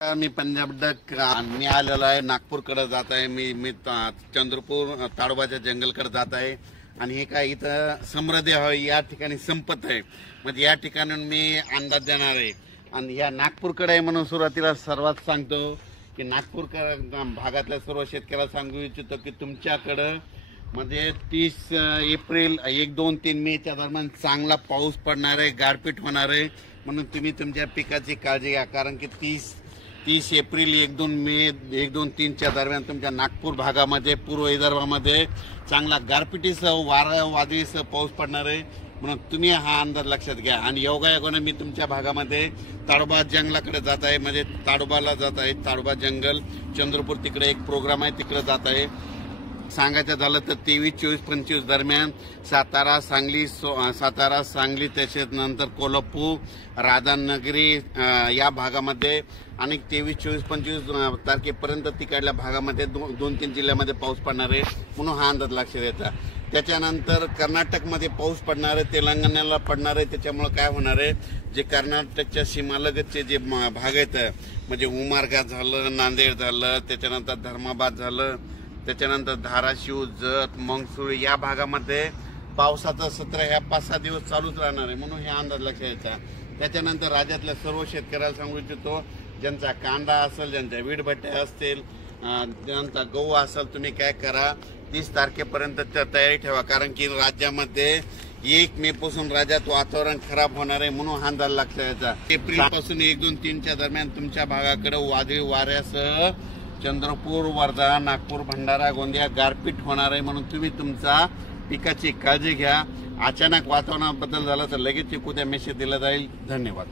मी Punjab duck मी आलेलो आहे नागपूरकडे जात आहे मी चंद्रपूर ताडोबाच्या जंगलकडे जात आहे आणि हे काय इथं समृद्धी हवी या ठिकाणी संपत आहे म्हणजे या ठिकाणून मी अंदाज देणार आहे आणि या नागपूरकडे आहे म्हणून सुरुवातीला सर्वात सांगतो की नागपूर भागातल्या सर्व शेतकऱ्याला सांगू इच्छितो की तुमच्याकडे म्हणजे 30 एप्रिल 1, 2, 3 मेच्या दरम्यान चांगला पाऊस पडणार आहे, गारपीट होणार आहे म्हणून तुम्ही तुमच्या पिकाची काळजी घ्या कारण की 30 एप्रिल 1, 2 मे 1, 2, 3च्या दरम्यान तुमच्या नागपूर भागामध्ये पूर्व विदर्भामध्ये चांगला गारपिटीसह वादळीसह पाऊस पडणार आहे म्हणून तुम्ही हा अंदाज लक्षात घ्या। आणि योगायोगाने मी तुमच्या भागामध्ये ताडोबा जंगलाकडे जात आहे म्हणजे ताडोबाला जात आहे, ताडोबा जंगल चंद्रपूर तिकडे एक प्रोग्राम आहे तिकडे जात आहे। सांगायचं झालं तर 23, 24, 25 दरम्यान सातारा सांगली तसेच नंतर कोल्हापूर राधानगरी या भागामध्ये आणि 23, 24, 25 तारखेपर्यंत तिकडल्या भागामध्ये 2-3 जिल्ह्यामध्ये पाऊस पडणार आहे म्हणून हा अंदाज लक्षात येतात। त्याच्यानंतर कर्नाटकमध्ये पाऊस पडणार आहे, तेलंगणाला पडणार आहे। त्याच्यामुळे काय होणार आहे जे कर्नाटकच्या सीमालगतचे जे भाग आहेत म्हणजे उमरगा झालं, नांदेड झालं, त्याच्यानंतर धर्माबाद झालं, त्याच्यानंतर धाराशिव, जत, मंगसुळी या भागामध्ये पावसाचं सत्र ह्या 5-6 दिवस चालूच राहणार आहे म्हणून हे अंदाज लक्षात येतात। त्याच्यानंतर राज्यातल्या सर्व शेतकऱ्याला सांगू इच्छितो ज्यांचा कांदा असेल, ज्यांच्या वीटभट्ट्या असतील, ज्यांचा गहू असेल तुम्ही काय करा 30 तारखेपर्यंत तयारी ठेवा कारण की राज्यामध्ये 1 मे पासून राज्यात वातावरण खराब होणार आहे म्हणून हा अंदाज लक्षात यायचा। एप्रिल पासून 1, 2, 3च्या दरम्यान तुमच्या भागाकडे वादळी वाऱ्यासह चंद्रपूर, वर्धा, नागपूर, भंडारा, गोंदिया गारपीट होणार आहे म्हणून तुम्ही तुमचा पिकाची काळजी घ्या। अचानक वातावरणात बदल झाला तर लगेच उद्या मेसेज दिला जाईल। धन्यवाद।